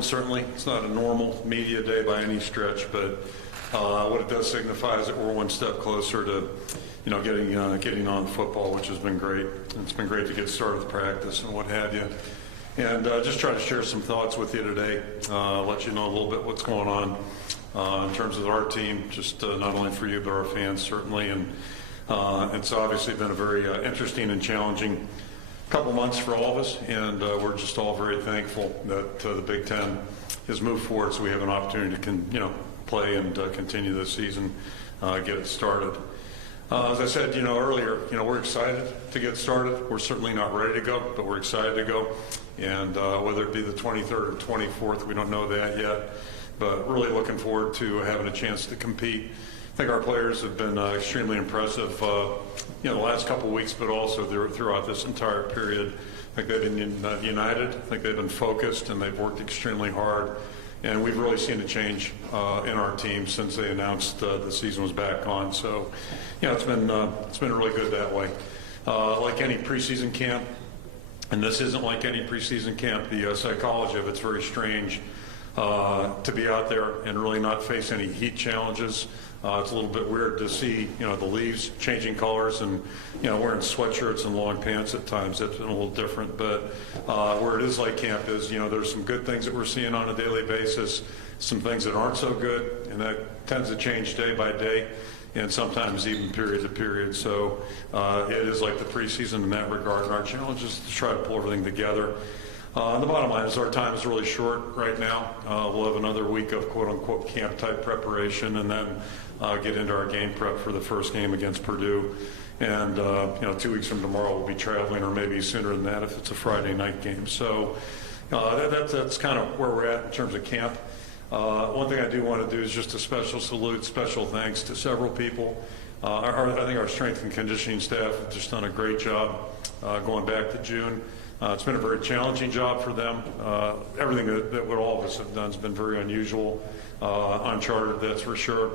Certainly, it's not a normal media day by any stretch, but what it does signify is that we're one step closer to, getting on football, which has been great. It's been great to get started with practice and what have you, and just try to share some thoughts with you today. Let you know a little bit what's going on in terms of our team, just not only for you but our fans certainly, and it's obviously been a very interesting and challenging couple months for all of us, and we're just all very thankful that the Big Ten has moved forward, so we have an opportunity to play and continue this season, get it started. As I said, earlier, we're excited to get started. We're certainly not ready to go, but we're excited to go. And whether it be the 23rd or 24th, we don't know that yet, but really looking forward to having a chance to compete. I think our players have been extremely impressive, the last couple of weeks, but also throughout this entire period. I think they've been united. I think they've been focused, and they've worked extremely hard. And we've really seen a change in our team since they announced the season was back on. So, it's been really good that way. Like any preseason camp, and this isn't like any preseason camp, the psychology of it's very strange to be out there and really not face any heat challenges. It's a little bit weird to see, the leaves changing colors and, wearing sweatshirts and long pants at times. That's been a little different. But where it is like camp is, there's some good things that we're seeing on a daily basis, some things that aren't so good, and that tends to change day by day and sometimes even period to period. So it is like the preseason in that regard, and our challenge is to try to pull everything together. The bottom line is our time is really short right now. We'll have another week of quote-unquote camp-type preparation, and then get into our game prep for the first game against Purdue. And 2 weeks from tomorrow we'll be traveling, or maybe sooner than that if it's a Friday night game. So that's kind of where we're at in terms of camp. One thing I do want to do is just a special salute, special thanks to several people. I think our strength and conditioning staff have just done a great job going back to June. It's been a very challenging job for them. Everything that what all of us have done has been very unusual, uncharted, that's for sure.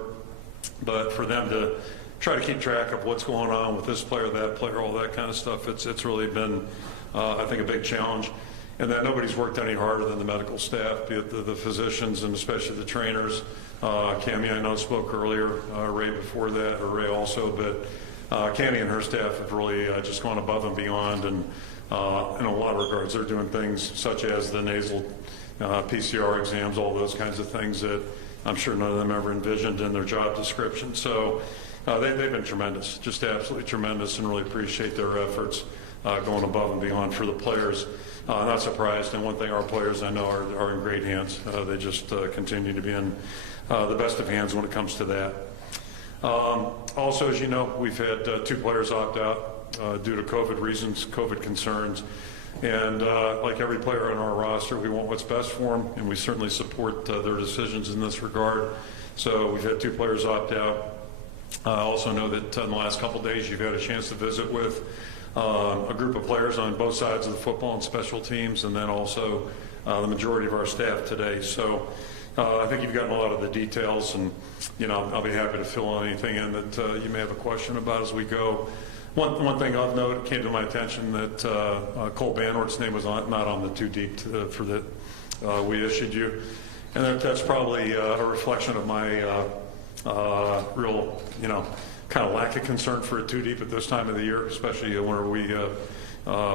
But for them to try to keep track of what's going on with this player, that player, all that kind of stuff, it's really been, I think, a big challenge. And that nobody's worked any harder than the medical staff, be it the physicians and especially the trainers. Cammie, I know, spoke earlier, Ray before that, or Ray also, but Cammie and her staff have really just gone above and beyond, and in a lot of regards, they're doing things such as the nasal PCR exams, all those kinds of things that I'm sure none of them ever envisioned in their job description. So they've been tremendous, just absolutely tremendous, and really appreciate their efforts going above and beyond for the players. Not surprised, and one thing, our players I know are in great hands. They just continue to be in the best of hands when it comes to that. Also, as you know, we've had 2 players opt out due to COVID reasons, COVID concerns. And like every player on our roster, we want what's best for them, and we certainly support their decisions in this regard. So we've had 2 players opt out. I also know that in the last couple of days you've had a chance to visit with a group of players on both sides of the football and special teams, and then also the majority of our staff today. So I think you've gotten a lot of the details, and I'll be happy to fill anything in that you may have a question about as we go. One thing of note, it came to my attention that Cole Banworth's name was not on the 2 deep for that we issued you, and that's probably a reflection of my real, kind of lack of concern for a 2 deep at this time of the year, especially whenever we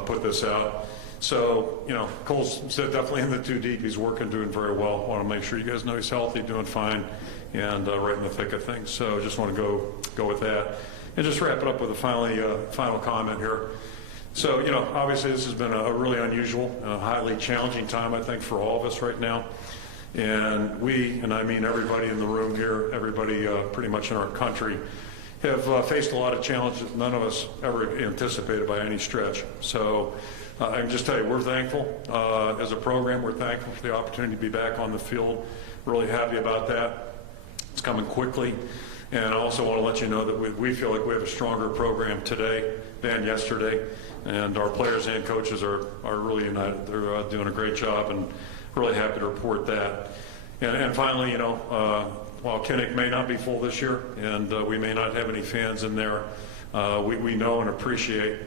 put this out. So, Cole's definitely in the 2 deep. He's working, doing very well. I want to make sure you guys know he's healthy, doing fine, and right in the thick of things. So just want to go with that. And just wrap it up with a final comment here. So, obviously this has been a really unusual, highly challenging time, I think, for all of us right now. And we, and I mean everybody in the room here, everybody pretty much in our country, have faced a lot of challenges none of us ever anticipated by any stretch. So I can just tell you, we're thankful as a program. We're thankful for the opportunity to be back on the field. Really happy about that. It's coming quickly. And I also want to let you know that we feel like we have a stronger program today than yesterday. And our players and coaches are really united. They're doing a great job, and really happy to report that. And finally, while Kinnick may not be full this year, and we may not have any fans in there, we know and appreciate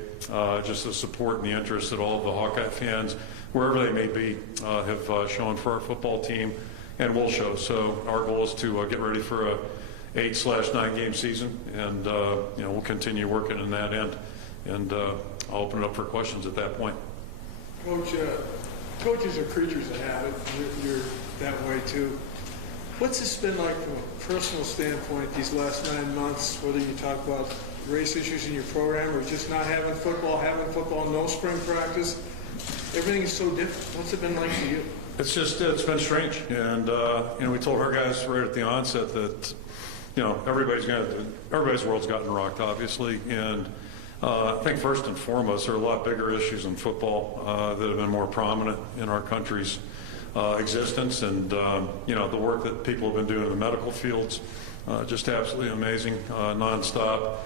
just the support and the interest that all of the Hawkeye fans, wherever they may be, have shown for our football team and will show. So our goal is to get ready for a 8/9 game season, and we'll continue working in that end. And I'll open it up for questions at that point. Coach, coaches are creatures of habit. You're that way too. What's this been like from a personal standpoint these last 9 months, whether you talk about race issues in your program or just not having football, no spring practice? Everything is so different. What's it been like for you? It's been strange. And, we told our guys right at the onset that, everybody's world's gotten rocked, obviously. And I think first and foremost, there are a lot bigger issues in football that have been more prominent in our country's existence, and the work that people have been doing in the medical fields, just absolutely amazing, nonstop.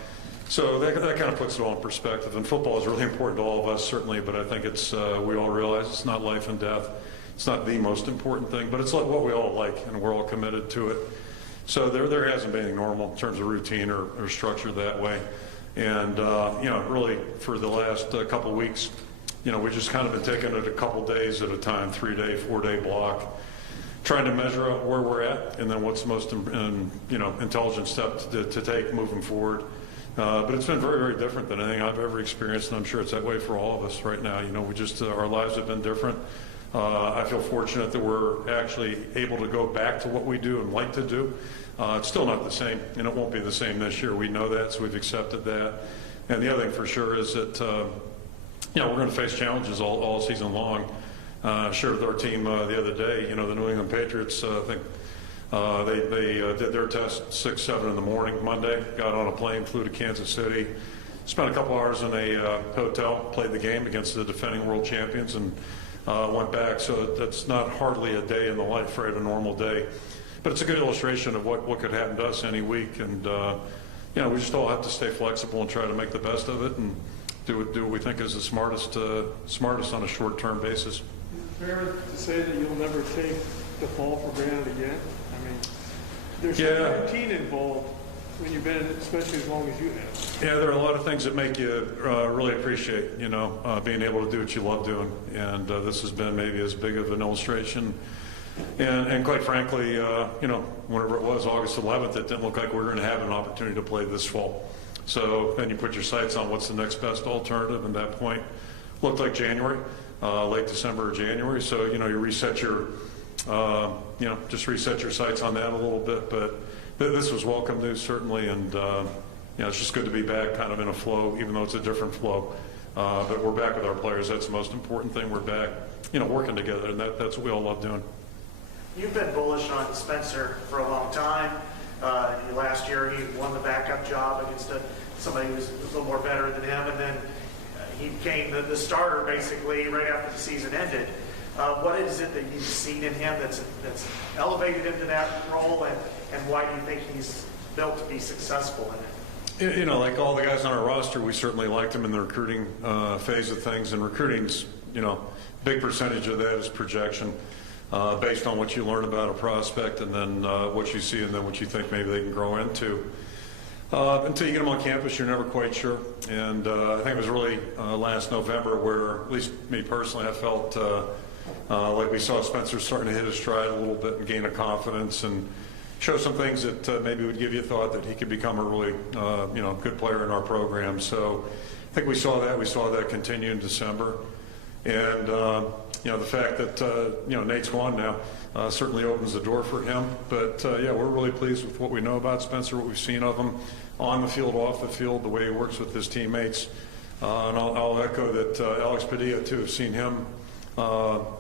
So that kind of puts it all in perspective. And football is really important to all of us, certainly, but I think it's we all realize it's not life and death. It's not the most important thing, but it's what we all like, and we're all committed to it. So there hasn't been anything normal in terms of routine or structure that way. And really for the last couple of weeks, we've just kind of been taking it a couple days at a time, 3-day, 4-day block, trying to measure out where we're at and then what's the most intelligent step to take moving forward. But it's been very, very different than anything I've ever experienced, and I'm sure it's that way for all of us right now. We just our lives have been different. I feel fortunate that we're actually able to go back to what we do and like to do. It's still not the same, and it won't be the same this year. We know that, so we've accepted that. And the other thing for sure is that we're going to face challenges all season long. Shared with our team the other day, the New England Patriots, I think they did their test 6, 7 in the morning Monday, got on a plane, flew to Kansas City, spent a couple hours in a hotel, played the game against the defending world champions, and went back. So that's not hardly a day in the life, right, a normal day. But it's a good illustration of what could happen to us any week. And, we just all have to stay flexible and try to make the best of it and do what we think is the smartest on a short-term basis. Is it fair to say that you'll never take the fall for granted again? I mean, there's some routine involved when you've been, especially as long as you have. Yeah, there are a lot of things that make you really appreciate, being able to do what you love doing. And this has been maybe as big of an illustration. And quite frankly, whenever it was August 11th, it didn't look like we were going to have an opportunity to play this fall. So then you put your sights on what's the next best alternative, and that point looked like January, late December or January. So, you reset your, just reset your sights on that a little bit. But this was welcome news, certainly, and, it's just good to be back kind of in a flow, even though it's a different flow. But we're back with our players. That's the most important thing. We're back, working together, and that's what we all love doing. You've been bullish on Spencer for a long time. Last year he won the backup job against somebody who was a little more better than him, and then he became the starter basically right after the season ended. What is it that you've seen in him that's elevated him to that role, and why do you think he's built to be successful in it? Like all the guys on our roster, we certainly liked him in the recruiting phase of things, and recruiting's, big percentage of that is projection. Based on what you learn about a prospect and then what you see and then what you think maybe they can grow into. Until you get them on campus, you're never quite sure. And I think it was really last November where, at least me personally, I felt like we saw Spencer starting to hit his stride a little bit and gain a confidence and show some things that maybe would give you thought that he could become a really good player in our program. So I think we saw that. We saw that continue in December. And the fact that Nate's gone now certainly opens the door for him. But we're really pleased with what we know about Spencer, what we've seen of him on the field, off the field, the way he works with his teammates. And I'll echo that Alex Padilla too. Have seen him, in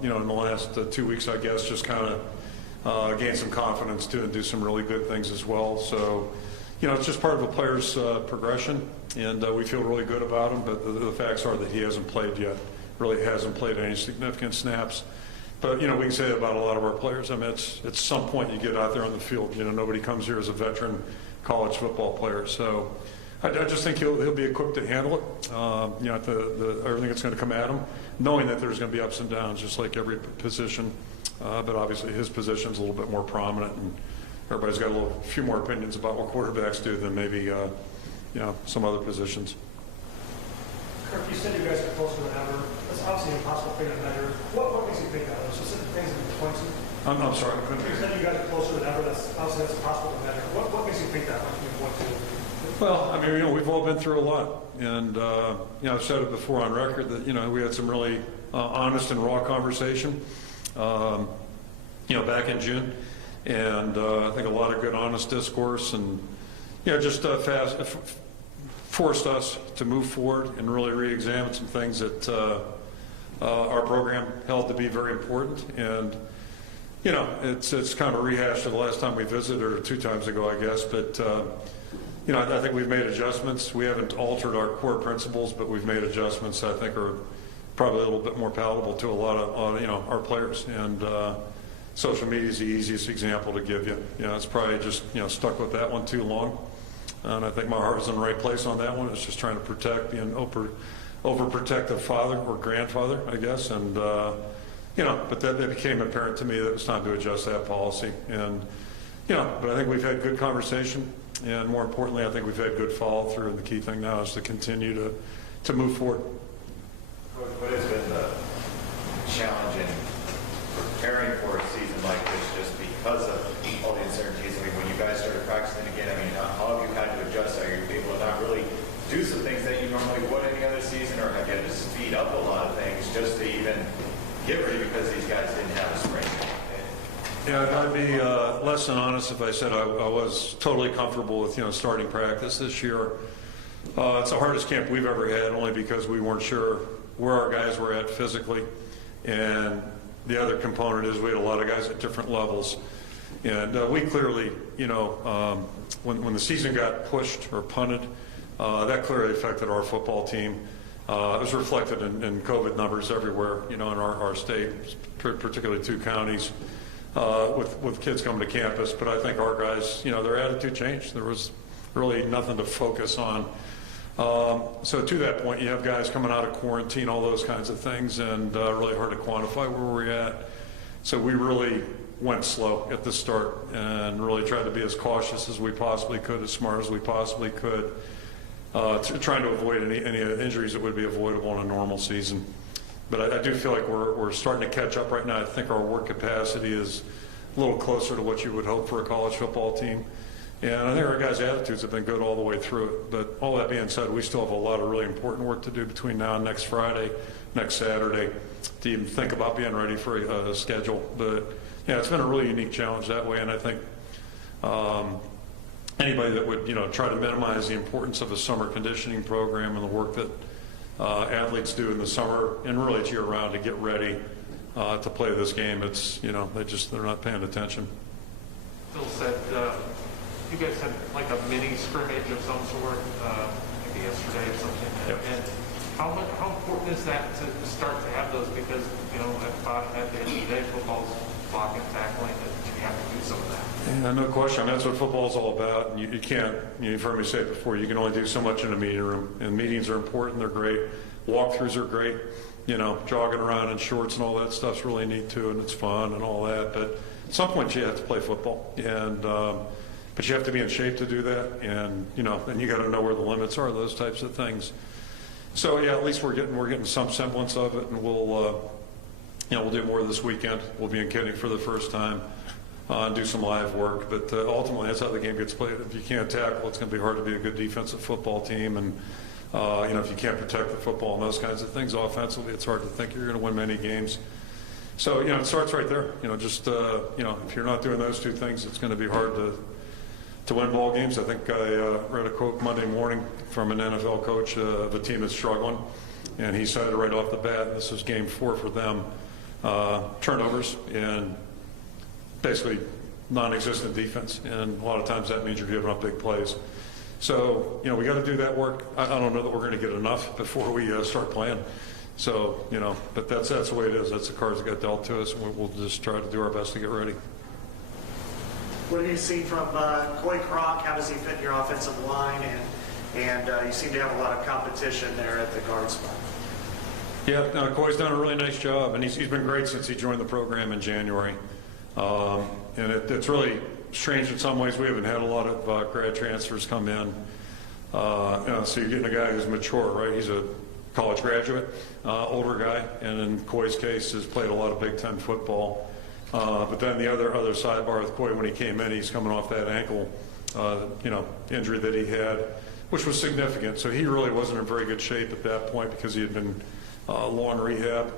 the last 2 weeks, I guess, just kind of gain some confidence too and do some really good things as well. So, it's just part of a player's progression, and we feel really good about him. But the facts are that he hasn't played yet. Really hasn't played any significant snaps. But, we can say that about a lot of our players. I mean, at some point you get out there on the field. Nobody comes here as a veteran college football player. So I just think he'll be equipped to handle it, everything that's going to come at him, knowing that there's going to be ups and downs, just like every position. But obviously his position's a little bit more prominent, and everybody's got a few more opinions about what quarterbacks do than maybe, some other positions. Kirk, you said you guys are closer than ever. Let's obviously impossible thing to measure. What makes you think that? Are there specific things that you point to? I'm sorry, I couldn't You hear said you guys are closer than ever. That's impossible to measure. What makes you think that? What can you point to? Well, I mean, we've all been through a lot, and I've said it before on record that we had some really honest and raw conversation, back in June, and I think a lot of good, honest discourse, and just forced us to move forward and really re-examine some things that our program held to be very important, and it's kind of a rehash of the last time we visited, or 2 times ago, I guess, but. I think we've made adjustments. We haven't altered our core principles, but we've made adjustments that I think are probably a little bit more palatable to a lot of our players. And social media is the easiest example to give you. It's probably just stuck with that one too long. And I think my heart is in the right place on that one. It's just trying to protect, being overprotective father or grandfather, I guess. And but that became apparent to me that it was time to adjust that policy. And but I think we've had good conversation. And more importantly, I think we've had good follow-through, and the key thing now is to continue to move forward. What has been the challenge in preparing for a season like this, just because of all the uncertainties? I mean, when you guys started practicing again, I mean, how have you had to adjust? Are you able to not really do some things that you normally would any other season, or have you had to speed up a lot of things just to even get ready because these guys didn't have a spring? Yeah, I'd be less than honest if I said I was totally comfortable with starting practice this year. It's the hardest camp we've ever had, only because we weren't sure where our guys were at physically, and the other component is we had a lot of guys at different levels, and we clearly, when the season got pushed or punted, that clearly affected our football team. It was reflected in COVID numbers everywhere, in our state, particularly 2 counties. With kids coming to campus, but I think our guys, their attitude changed. There was really nothing to focus on. So to that point, you have guys coming out of quarantine, all those kinds of things, and really hard to quantify where we're at. So we really went slow at the start and really tried to be as cautious as we possibly could, as smart as we possibly could, trying to avoid any injuries that would be avoidable in a normal season. But I do feel like we're starting to catch up right now. I think our work capacity is a little closer to what you would hope for a college football team. And I think our guys' attitudes have been good all the way through it. But all that being said, we still have a lot of really important work to do between now and next Friday, next Saturday, to even think about being ready for a schedule. But it's been a really unique challenge that way. And I think anybody that would try to minimize the importance of a summer conditioning program and the work that athletes do in the summer and really it's year-round to get ready to play this game, it's they're not paying attention. Phil said you guys had like a mini scrimmage of some sort maybe yesterday or something. Yep. And how important is that to start to have those, because at the end of the day, football's blocking and tackling, and you have to do some of that. Yeah, no question. I mean, that's what football's all about. And you can't, you've heard me say it before, you can only do so much in a meeting room. And meetings are important, they're great. Walkthroughs are great. Jogging around in shorts and all that stuff's really neat too, and it's fun and all that. But at some point you have to play football. And but you have to be in shape to do that. And, and you got to know where the limits are, those types of things. So, yeah, at least we're getting some semblance of it. And we'll do more this weekend. We'll be in Kettering for the first time. And do some live work, but ultimately that's how the game gets played. If you can't tackle, it's going to be hard to be a good defensive football team, and if you can't protect the football and those kinds of things offensively, it's hard to think you're going to win many games. So it starts right there. Just if you're not doing those 2 things, it's going to be hard to win ball games. I think I read a quote Monday morning from an NFL coach of a team that's struggling, and he said it right off the bat. This is game 4 for them. Turnovers and basically non-existent defense, and a lot of times that means you're giving up big plays. So, we got to do that work. I don't know that we're going to get enough before we start playing. So, but that's the way it is. That's the cards that got dealt to us, and we'll just try to do our best to get ready. What have you seen from Coy Cronk? How does he fit in your offensive line? And you seem to have a lot of competition there at the guard spot. Yeah, Coy's done a really nice job, and he's been great since he joined the program in January. And it's really strange in some ways. We haven't had a lot of grad transfers come in. So you're getting a guy who's mature, right? He's a college graduate, older guy, and in Coy's case has played a lot of Big Ten football. But then the other sidebar with Coy, when he came in, he's coming off that ankle, injury that he had, which was significant. So he really wasn't in very good shape at that point because he had been long rehab.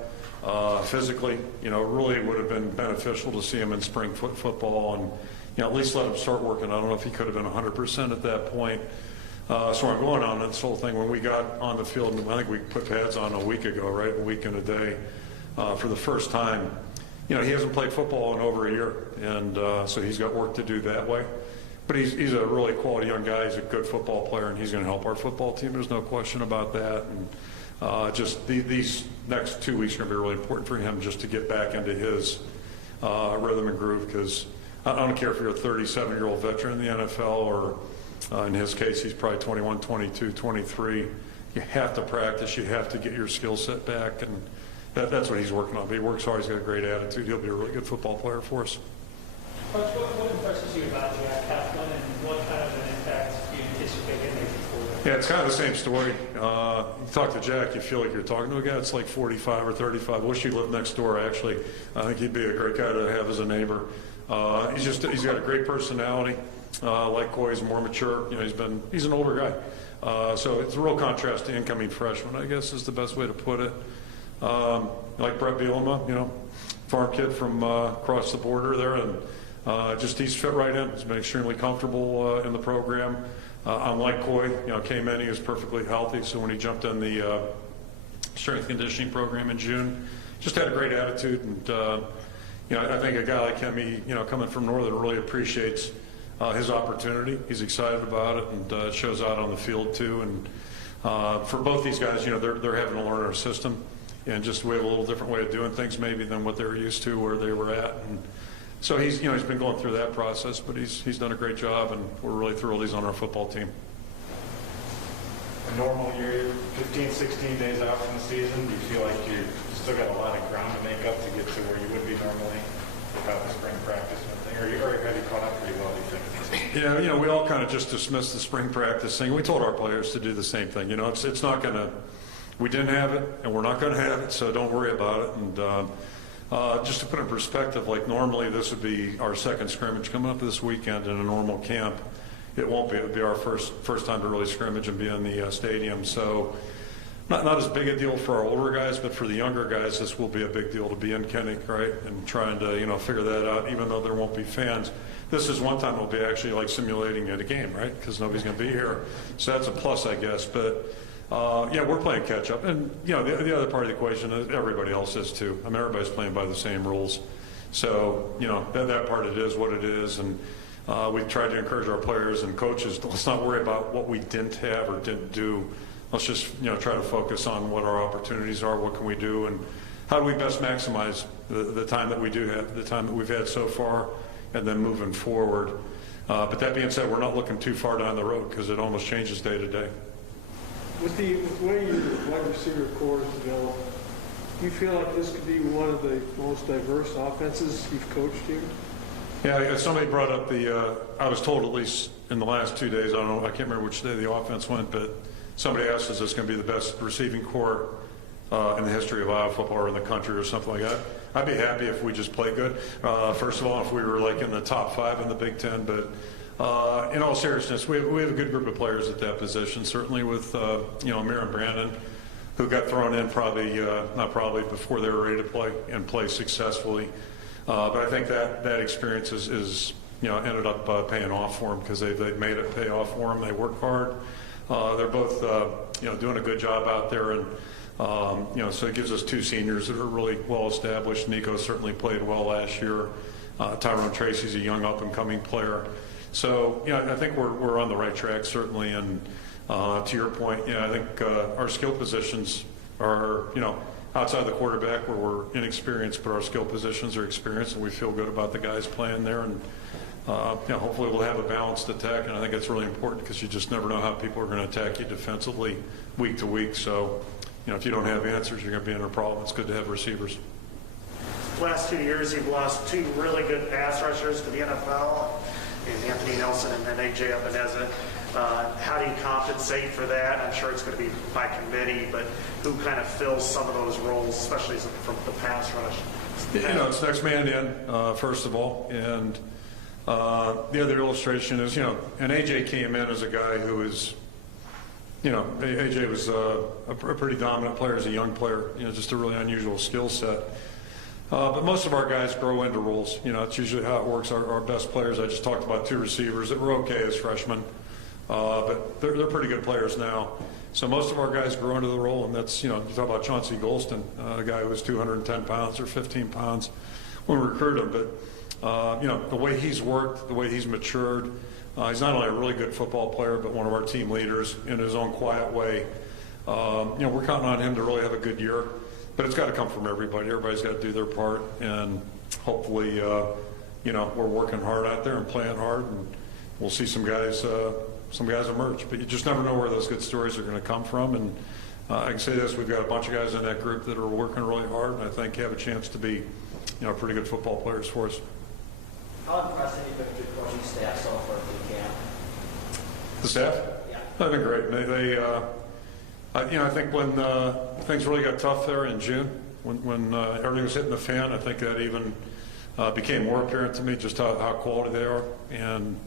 Physically, really would have been beneficial to see him in spring football and, at least let him start working. I don't know if he could have been 100% at that point. So I'm going on this whole thing. When we got on the field, and I think we put pads on a week ago, right? A week and a day for the first time. He hasn't played football in over a year, and so he's got work to do that way. But he's a really quality young guy. He's a good football player, and he's going to help our football team. There's no question about that. And just these next 2 weeks are going to be really important for him just to get back into his rhythm and groove, because I don't care if you're a 37-year-old veteran in the NFL or in his case, he's probably 21, 22, 23. You have to practice. You have to get your skill set back, and that's what he's working on. But he works hard. He's got a great attitude. He'll be a really good football player for us. Coach, what impresses you about Jack Kaplan, and what kind of an impact do you anticipate him making for you? Yeah, it's kind of the same story. You talk to Jack, you feel like you're talking to a guy that's like 45 or 35. I wish he lived next door, actually. I think he'd be a great guy to have as a neighbor. He's got a great personality. Like Coy, he's more mature. He's an older guy. So it's a real contrast to incoming freshman, I guess is the best way to put it. Like Brett Bielema, farm kid from across the border there, and he's fit right in. He's been extremely comfortable in the program. Unlike Coy, came in, he was perfectly healthy. So when he jumped in the strength conditioning program in June, just had a great attitude. And I think a guy like him, coming from Northern, really appreciates his opportunity. He's excited about it, and it shows out on the field too. And for both these guys, they're having to learn our system, and we have a little different way of doing things maybe than what they were used to where they were at. And so he's been going through that process, but he's done a great job, and we're really thrilled he's on our football team. A normal year, 15, 16 days out from the season, do you feel like you still got a lot of ground to make up to get to where you would be normally without the spring practice and everything? Or have you caught up pretty well, do you think? Yeah, we all kind of just dismissed the spring practice thing. We told our players to do the same thing. It's not going to, we didn't have it, and we're not going to have it, so don't worry about it. And just to put in perspective, like normally this would be our second scrimmage coming up this weekend in a normal camp. It won't be. It would be our first time to really scrimmage and be in the stadium. So not as big a deal for our older guys, but for the younger guys, this will be a big deal to be in Kinnick, right? And trying to, figure that out, even though there won't be fans. This is one time we'll be actually like simulating at a game, right? Because nobody's going to be here. So that's a plus, I guess. But we're playing catch up. And, the other part of the equation is everybody else is too. I mean, everybody's playing by the same rules. So, that part it is what it is. And we've tried to encourage our players and coaches, let's not worry about what we didn't have or didn't do. Let's just, try to focus on what our opportunities are, what can we do, and how do we best maximize the time that we do have, the time that we've had so far, and then moving forward. But that being said, we're not looking too far down the road because it almost changes day to day. With the way your wide receiver core is developed, do you feel like this could be one of the most diverse offenses you've coached here? Yeah, somebody brought up I was told at least in the last 2 days, I can't remember which day the offense went, but somebody asked, is this going to be the best receiving core in the history of Iowa football or in the country or something like that? I'd be happy if we just played good. First of all, if we were like in the top 5 in the Big Ten, but in all seriousness, we have a good group of players at that position, certainly with, Amir and Brandon, who got thrown in before they were ready to play and play successfully. But I think that experience is ended up paying off for them because they've made it pay off for them. They work hard. They're both, doing a good job out there. And, so it gives us 2 seniors that are really well established. Nico certainly played well last year. Tyrone Tracy's a young up-and-coming player. So, I think we're on the right track, certainly. And to your point, I think our skill positions are, outside the quarterback where we're inexperienced, but our skill positions are experienced, and we feel good about the guys playing there. And hopefully we'll have a balanced attack, and I think it's really important because you just never know how people are going to attack you defensively week to week. So, if you don't have answers, you're going to be in a problem. It's good to have receivers. Last 2 years, you've lost 2 really good pass rushers to the NFL, and Anthony Nelson and then A.J. Epineza. How do you compensate for that? I'm sure it's going to be by committee, but who kind of fills some of those roles, especially from the pass rush? It's next man in, first of all. And the other illustration is, and AJ came in as a guy who was, AJ was a pretty dominant player as a young player, just a really unusual skill set. But most of our guys grow into roles. It's usually how it works. Our best players, I just talked about 2 receivers that were okay as freshmen, but they're pretty good players now. So most of our guys grow into the role, and that's, you talk about Chauncey Golston, a guy who was 210 pounds or 15 pounds when we recruited him. But, the way he's worked, the way he's matured, he's not only a really good football player, but one of our team leaders in his own quiet way. We're counting on him to really have a good year. But it's got to come from everybody. Everybody's got to do their part, and hopefully, we're working hard out there and playing hard, and we'll see some guys emerge. But you just never know where those good stories are going to come from. And I can say this: we've got a bunch of guys in that group that are working really hard, and I think have a chance to be, pretty good football players for us. How impressive have you been with your coaching staff so far through camp? The staff? Yeah. They've been great. I think when things really got tough there in June, when everything was hitting the fan, I think that even became more apparent to me just how quality they are. And,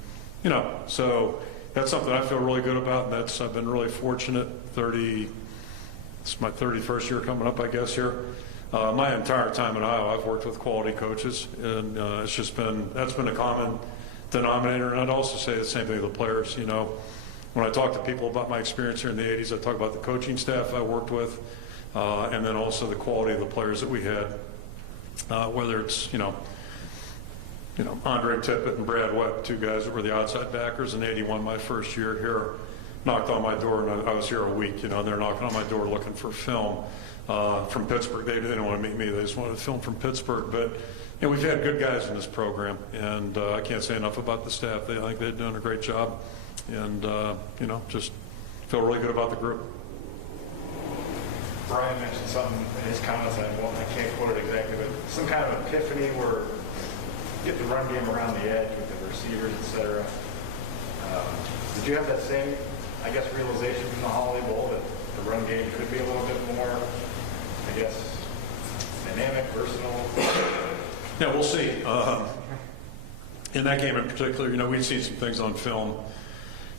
so that's something I feel really good about, and I've been really fortunate. It's my 31st year coming up, I guess, here. My entire time in Iowa, I've worked with quality coaches, and that's been a common denominator. And I'd also say the same thing to the players, When I talk to people about my experience here in the 80s, I talk about the coaching staff I worked with, and then also the quality of the players that we had, whether it's, Andre Tippett and Brad Webb, 2 guys that were the outside backers in 81, my first year here, knocked on my door, and I was here a week, they're knocking on my door looking for film from Pittsburgh. They didn't want to meet me. They just wanted to film from Pittsburgh. But, we've had good guys in this program, and I can't say enough about the staff. I think they're doing a great job. And, just feel really good about the group. Brian mentioned something in his comments, I can't quote it exactly, but some kind of epiphany where you get the run game around the edge with the receivers, et cetera. Did you have that same, realization from the Holiday Bowl that the run game could be a little bit more, dynamic, versatile? Yeah, we'll see. In that game in particular, we'd seen some things on film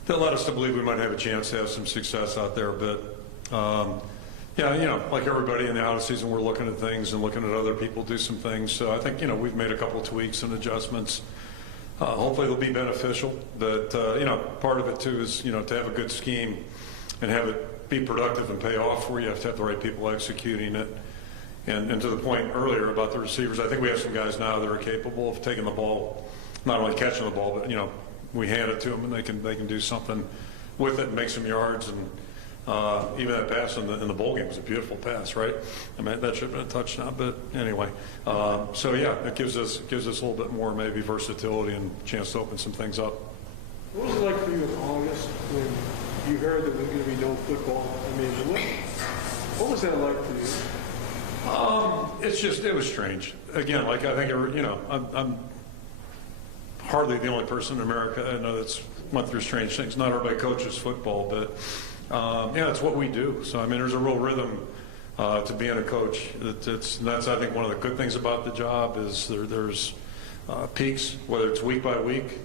that led us to believe we might have a chance to have some success out there. But, like everybody in the out of season, we're looking at things and looking at other people do some things. So I think, we've made a couple of tweaks and adjustments. Hopefully they'll be beneficial. But, part of it, too, is, to have a good scheme and have it be productive and pay off for you, you have to have the right people executing it. And to the point earlier about the receivers, I think we have some guys now that are capable of taking the ball, not only catching the ball, but, we hand it to them and they can do something with it and make some yards. And even that pass in the bowl game was a beautiful pass, right? I mean, that should have been a touchdown, but anyway. It gives us a little bit more maybe versatility and chance to open some things up. What was it like for you in August when you heard there was going to be no football? I mean, what was that like for you? It was strange. Again, I think, I'm hardly the only person in America I know that's went through strange things. Not everybody coaches football, but it's what we do. So, there's a real rhythm to being a coach. That's I think one of the good things about the job is there's peaks, whether it's week by week,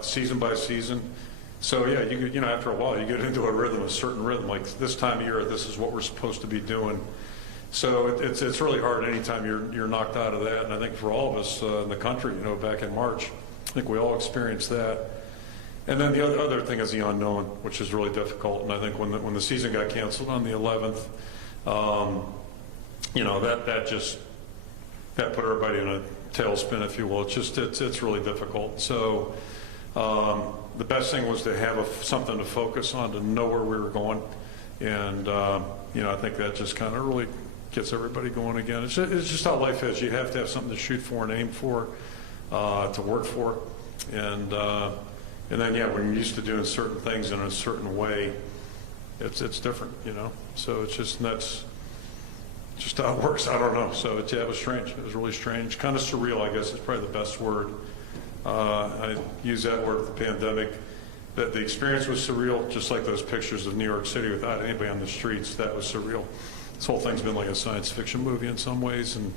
season by season. So after a while you get into a certain rhythm. Like this time of year, this is what we're supposed to be doing. So it's really hard anytime you're knocked out of that. And I think for all of us in the country, back in March, I think we all experienced that. And then the other thing is the unknown, which is really difficult. And I think when the season got canceled on the 11th, that put everybody in a tailspin, if you will. It's really difficult. So the best thing was to have something to focus on, to know where we were going. And I think that just kind of really gets everybody going again. It's just how life is. You have to have something to shoot for and aim for, to work for. And then, when you're used to doing certain things in a certain way, it's different, So that's just how it works. I don't know. So it was strange. It was really strange. Kind of surreal, I guess, is probably the best word. I use that word with the pandemic. that the experience was surreal, just like those pictures of New York City without anybody on the streets. That was surreal. This whole thing's been like a science fiction movie in some ways, and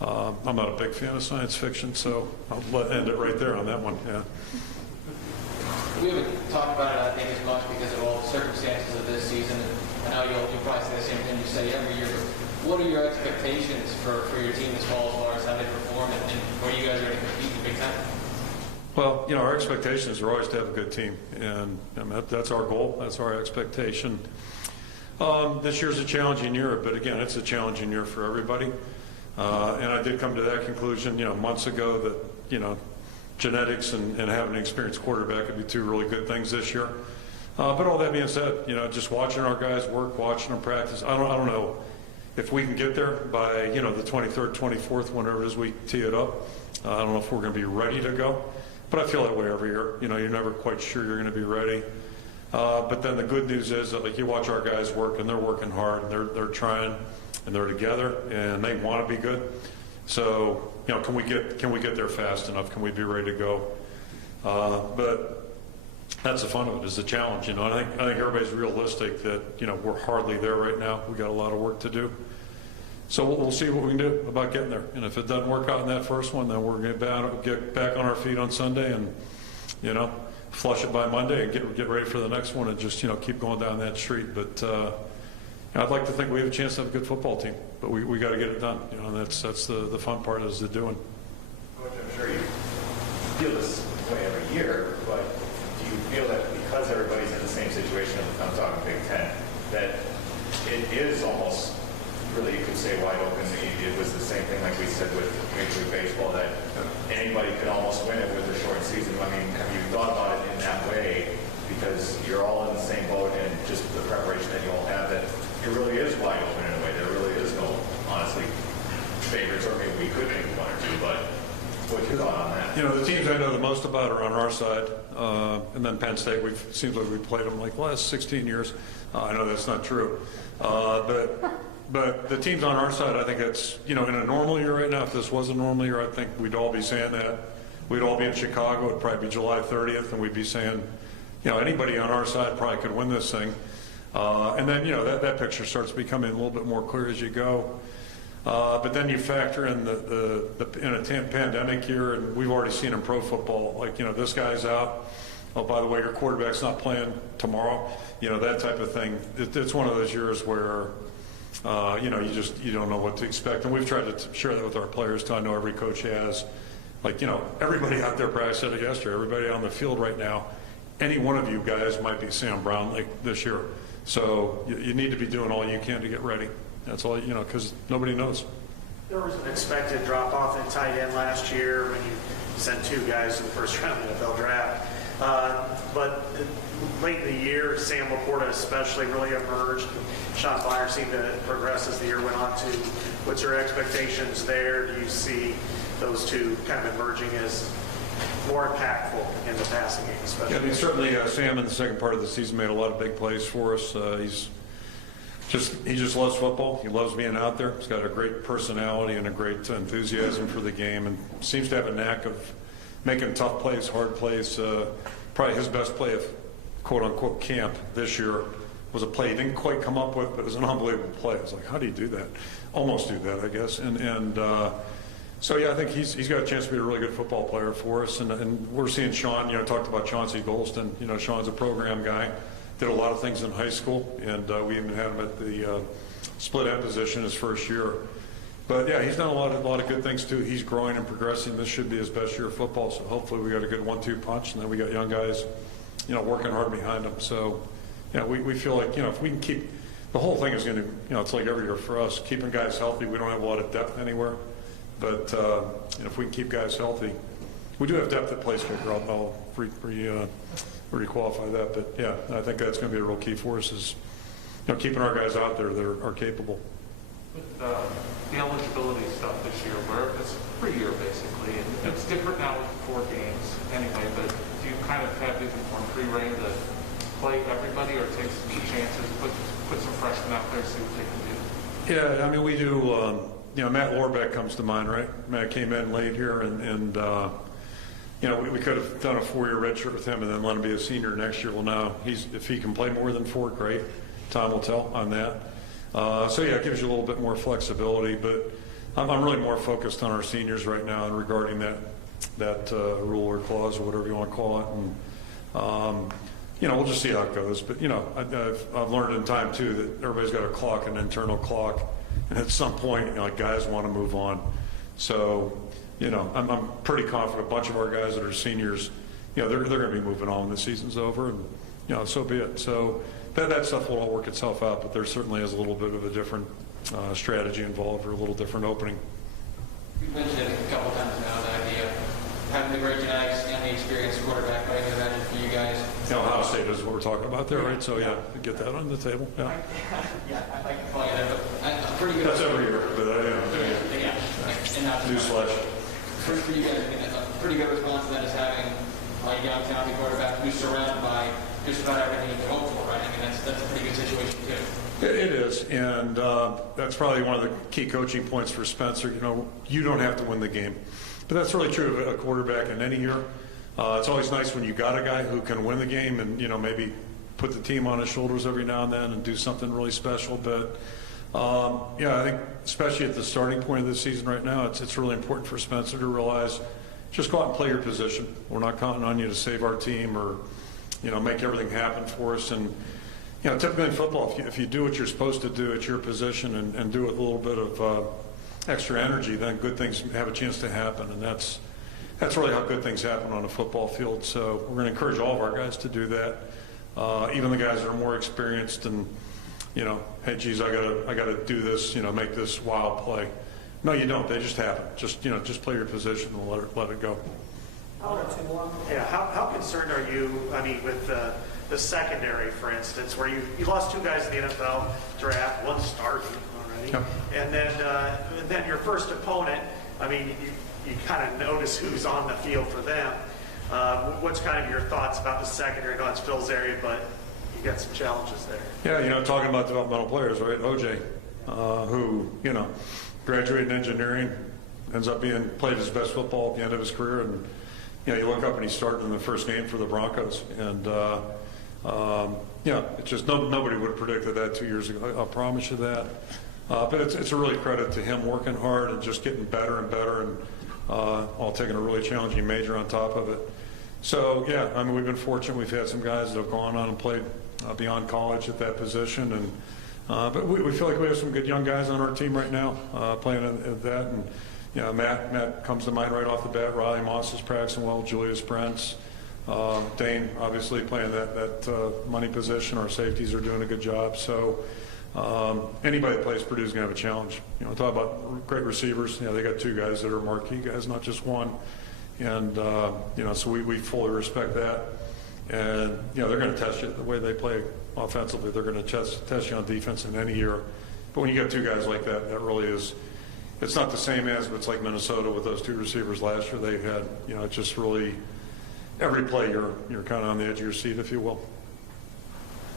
I'm not a big fan of science fiction, so I'll end it right there on that one. Yeah. We haven't talked about it, I think, as much because of all the circumstances of this season. I know you'll probably say the same thing you say every year, but what are your expectations for your team this fall as far as how they perform and where you guys are going to compete in the Big Ten? Well, our expectations are always to have a good team, and that's our goal. That's our expectation. This year's a challenging year, but again, it's a challenging year for everybody. And I did come to that conclusion, months ago that, genetics and having an experienced quarterback would be two really good things this year. But all that being said, just watching our guys work, watching them practice, I don't know if we can get there by, the 23rd, 24th, whenever it is we tee it up. I don't know if we're going to be ready to go. But I feel that way every year. You're never quite sure you're going to be ready. But then the good news is that, you watch our guys work, and they're working hard, and they're trying, and they're together, and they want to be good. So, can we get there fast enough? Can we be ready to go? But that's the fun of it, is the challenge. I think everybody's realistic that we're hardly there right now. We got a lot of work to do. So we'll see what we can do about getting there. And if it doesn't work out in that first one, then we're going to get back on our feet on Sunday and, flush it by Monday and get ready for the next one and just, keep going down that street. But I'd like to think we have a chance to have a good football team, but we got to get it done. And that's the fun part, is the doing. Coach, I'm sure you feel this way every year, but do you feel that because everybody's in the same situation, I'm talking Big Ten, that it is almost really, you could say, wide open? It was the same thing like we said with Major League Baseball, that anybody could almost win it with a short season. I mean, have you thought about it in that way, because you're all in the same boat, and just the preparation that you all have, that it really is wide open in a way? There really is no, honestly, favorites, or maybe we could make one or two, but what's your thought on that? The teams I know the most about are on our side, and then Penn State. Seems like we've played them like the last 16 years. I know that's not true, but the teams on our side, I think it's, in a normal year right now, if this was a normal year, I think we'd all be saying that. We'd all be in Chicago. It'd probably be July 30th, and we'd be saying, anybody on our side probably could win this thing. And then, that picture starts becoming a little bit more clear as you go. But then you factor in in a pandemic year, and we've already seen in pro football, like, this guy's out. Oh, by the way, your quarterback's not playing tomorrow. That type of thing. It's one of those years where, you don't know what to expect. And we've tried to share that with our players too. I know every coach has. Like, everybody out there, probably said it yesterday, everybody on the field right now, any one of you guys might be Sam Brown this year. So you need to be doing all you can to get ready. That's all, because nobody knows. There was an expected drop-off in tight end last year when you sent two guys to the first round of the NFL draft. But late in the year, Sam Laporta especially really emerged. Sean Fire seemed to progress as the year went on too. What's your expectations there? Do you see those two kind of emerging as more impactful in the passing game, especially? Yeah, I mean, certainly Sam in the second part of the season made a lot of big plays for us. He just loves football. He loves being out there. He's got a great personality and a great enthusiasm for the game, and seems to have a knack of making tough plays, hard plays. Probably his best play of quote-unquote camp this year was a play he didn't quite come up with, but it was an unbelievable play. It's like, how do you do that? Almost do that, I guess. So, yeah, I think he's got a chance to be a really good football player for us. And we're seeing Sean, talked about Chauncey Golston. Sean's a program guy. Did a lot of things in high school, and we even had him at the split end position his first year. But, yeah, he's done a lot of good things, too. He's growing and progressing. This should be his best year of football, so hopefully we got a good 1-2 punch, and then we got young guys, working hard behind them. So, yeah, we feel like, if we can keep – the whole thing is going to – it's like every year for us, keeping guys healthy. We don't have a lot of depth anywhere. But if we can keep guys healthy, we do have depth at place kicker. I'll re-qualify that. But, yeah, I think that's going to be a real key for us is, keeping our guys out there that are capable. With the eligibility stuff this year, where it's per year basically, and it's different now with 4 games anyway, but do you kind of have even more free reign to play everybody or take some chances, put some freshmen out there, see what they can do? Yeah, I mean, we do, Matt Lorbeck comes to mind, right? Matt came in late here, and we could have done a 4-year redshirt with him and then let him be a senior next year. Well, now if he can play more than 4, great. Time will tell on that. So yeah, it gives you a little bit more flexibility, but I'm really more focused on our seniors right now and regarding that rule or clause or whatever you want to call it. And we'll just see how it goes. But I've learned in time too that everybody's got a clock, an internal clock, and at some point, guys want to move on. So I'm pretty confident. A bunch of our guys that are seniors, they're going to be moving on when the season's over, and so be it. So that stuff will all work itself out. But there certainly is a little bit of a different strategy involved, or a little different opening. You've mentioned it a couple times now, the idea of having the great genetics and the experienced quarterback. I can imagine for you guys. Ohio State is what we're talking about there, right? So yeah, get that on the table. Yeah. Yeah, I'd like to call you that, but I'm pretty good. That's every year, but Yeah. And not newsflash. for you guys, I mean, a pretty good response to that is having a young, talented quarterback who's surrounded by just about everything you can hope for, right? I mean, that's a pretty good situation too. It is, and that's probably one of the key coaching points for Spencer. You don't have to win the game, but that's really true of a quarterback in any year. It's always nice when you got a guy who can win the game and maybe put the team on his shoulders every now and then and do something really special. But I think especially at the starting point of this season right now, it's really important for Spencer to realize just go out and play your position. We're not counting on you to save our team or make everything happen for us. And typically in football, if you do what you're supposed to do at your position and do it with a little bit of extra energy, then good things have a chance to happen. And that's really how good things happen on a football field. So we're going to encourage all of our guys to do that. Even the guys that are more experienced and, hey, geez, I gotta do this, make this wild play. No, you don't. They just happen. Just play your position and let it go. Yeah, how concerned are you, with the secondary, for instance, where you lost 2 guys in the NFL draft, 1 starting already, Yep. and then your first opponent, you kind of notice who's on the field for them. What's kind of your thoughts about the secondary? I know it's Phil's area, but you got some challenges there. Yeah, talking about developmental players, right? OJ, who, graduated in engineering, ends up played his best football at the end of his career, and you look up and he started in the first game for the Broncos, and it's just nobody would have predicted that 2 years ago. I'll promise you that. But it's a really credit to him working hard and just getting better and better, and all taking a really challenging major on top of it. So yeah, we've been fortunate. We've had some guys that have gone on and played beyond college at that position, and but we feel like we have some good young guys on our team right now playing at that. And Matt comes to mind right off the bat. Riley Moss is practicing well. Julius Brents, Dane obviously playing that money position. Our safeties are doing a good job. So anybody that plays Purdue is going to have a challenge. Talk about great receivers. They got 2 guys that are marquee guys, not just one. And so we fully respect that. And they're going to test you the way they play offensively. They're going to test you on defense in any year. But when you get 2 guys like that, that really is. It's not the same as, but it's like Minnesota with those 2 receivers last year. They had, it's just really every play you're kind of on the edge of your seat, if you will.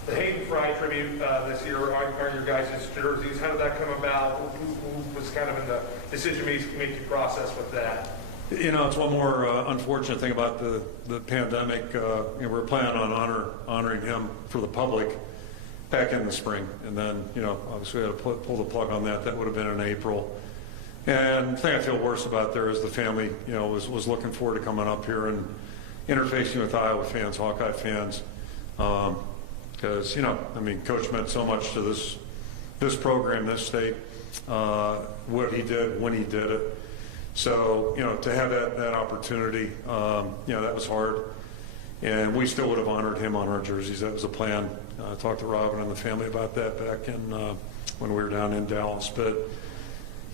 The Hayden Fry tribute this year are your guys' jerseys. How did that come about? Who was kind of in the decision-making process with that? It's one more unfortunate thing about the pandemic. We're planning on honoring him for the public back in the spring, and then obviously we had to pull the plug on that. That would have been in April. And the thing I feel worse about there is the family was looking forward to coming up here and interfacing with Iowa fans, Hawkeye fans, because Coach meant so much to this program, this state, what he did when he did it. So, to have that opportunity, that was hard. And we still would have honored him on our jerseys. That was a plan. I talked to Robin and the family about that back in when we were down in Dallas. But,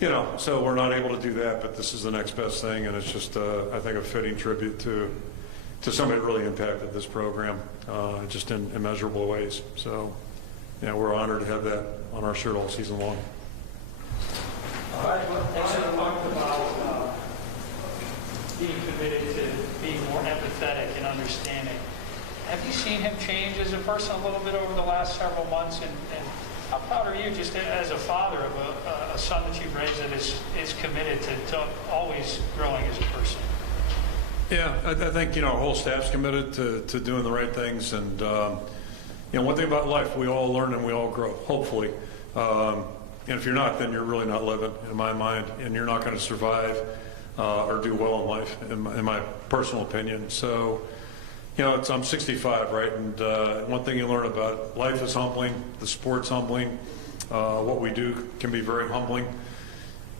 so we're not able to do that, but this is the next best thing. And it's just, I think, a fitting tribute to somebody that really impacted this program just in immeasurable ways. So, we're honored to have that on our shirt all season long. All right, well, talked about being committed to being more empathetic and understanding. Have you seen him change as a person a little bit over the last several months? And how proud are you, just as a father of a son that you've raised that is committed to always growing as a person? Yeah, I think, our whole staff's committed to doing the right things. And, one thing about life, we all learn and we all grow, hopefully. And if you're not, then you're really not living, in my mind, and you're not going to survive or do well in life, in my personal opinion. So, I'm 65, right? And one thing you learn about life is humbling, the sport's humbling, what we do can be very humbling.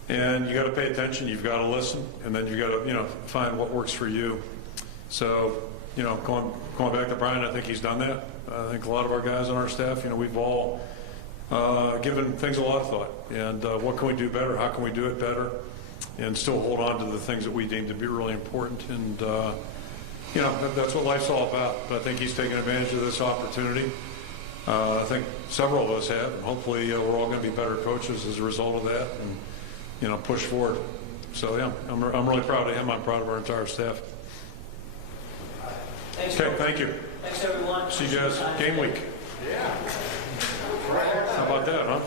And you got to pay attention, you've got to listen, and then you got to, find what works for you. So, going back to Brian, I think he's done that. I think a lot of our guys on our staff, we've all given things a lot of thought. And what can we do better? How can we do it better? And still hold on to the things that we deem to be really important. And, that's what life's all about. But I think he's taken advantage of this opportunity. I think several of us have, and hopefully we're all going to be better coaches as a result of that. And, push forward. So, yeah, I'm really proud of him. I'm proud of our entire staff. Thanks, Okay, Coach. thank you. Thanks, everyone. See you guys game week. Yeah. How about that, huh?